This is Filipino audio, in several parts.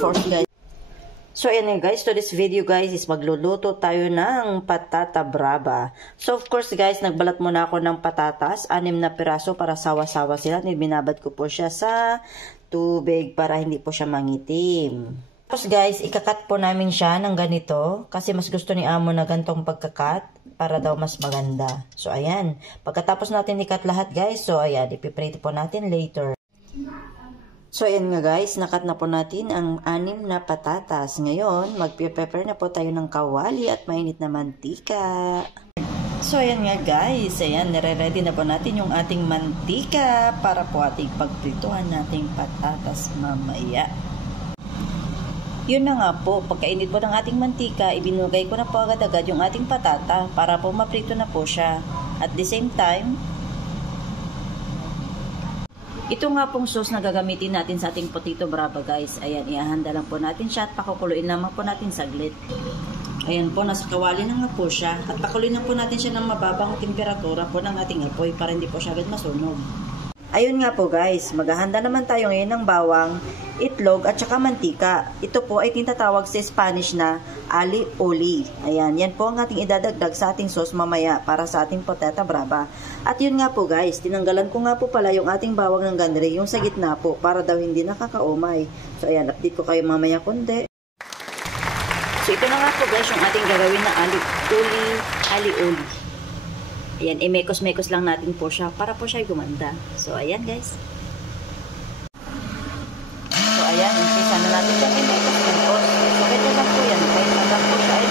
course guys. So ayan nga guys, to this video guys is magluluto tayo ng patata brava. So of course guys, nagbalat muna ako ng patatas, 6 na piraso para sawa-sawa sila. Binabad ko po siya sa tubig para hindi po siya mangitim. Tapos guys, ikakat po namin siya ng ganito kasi mas gusto ni amo na gantong pagkakat para daw mas maganda. So ayan, pagkatapos natin ikat lahat guys, so ayan, ipiprito po natin later. So, ayan nga guys, nakat na po natin ang 6 na patatas. Ngayon, mag-prepare na po tayo ng kawali at mainit na mantika. So, ayan nga guys, ayan, nire-ready na po natin yung ating mantika para po ating pagprituhan nating patatas mamaya. Yun na nga po, pagkainit po ng ating mantika, ibinugay ko na po agad-agad yung ating patata para po maprito na po siya. At the same time, ito nga pong sauce na gagamitin natin sa ating potato brava guys. Ayan, ihahanda lang po natin siya at pakukuluin naman po natin saglit. Ayan po, nasa kawali na nga po siya. At pakuluin na po natin siya ng mababang temperatura po ng ating apoy para hindi po siya agad masunog. Ayun nga po guys, maghahanda naman tayo ngayon ng bawang, itlog at saka mantika. Ito po ay tinatawag sa Spanish na ali-oli. Ayan, yan po ang ating idadagdag sa ating sauce mamaya para sa ating patata brava. At yun nga po guys, tinanggalan ko nga po pala yung ating bawang ng gandre, yung sa gitna po, para daw hindi nakakaumay. So ayan, update ko kayo mamaya kundi. So ito na nga po guys, yung ating gagawin na ali-oli. Ayan, mekos-mekos lang natin po siya para po siya gumanda. So, ayan guys. So, ayan, umpisa na natin yung mekos-mekos. So, ito lang po yan. Kahit hanggang po siya ay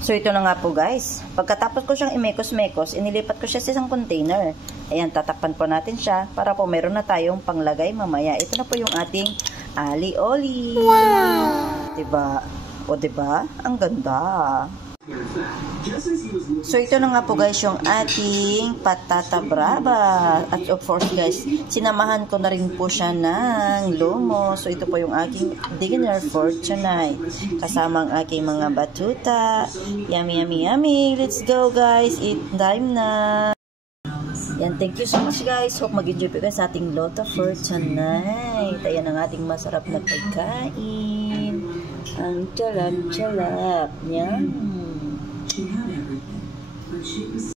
So, ito na nga po guys. Pagkatapos ko siyang imekos-mekos, inilipat ko siya sa isang container. Ayan, tatakpan po natin siya para po meron na tayong panglagay mamaya. Ito na po yung ating ali-oli. Wow! Diba? O diba? Ang ganda. So, ito na nga po guys yung ating patata brava. At of course guys, sinamahan ko na rin po siya ng lomo. So, ito po yung aking dinner for tonight. Kasama ang aking mga batuta. Yummy, yummy, yummy. Let's go guys. Eat time na. Yan, thank you so much guys. Hope mag-enjoy po guys sa ating loto for tonight. Ayan ang ating masarap na pagkain. Ang chalap-chalap. Yan.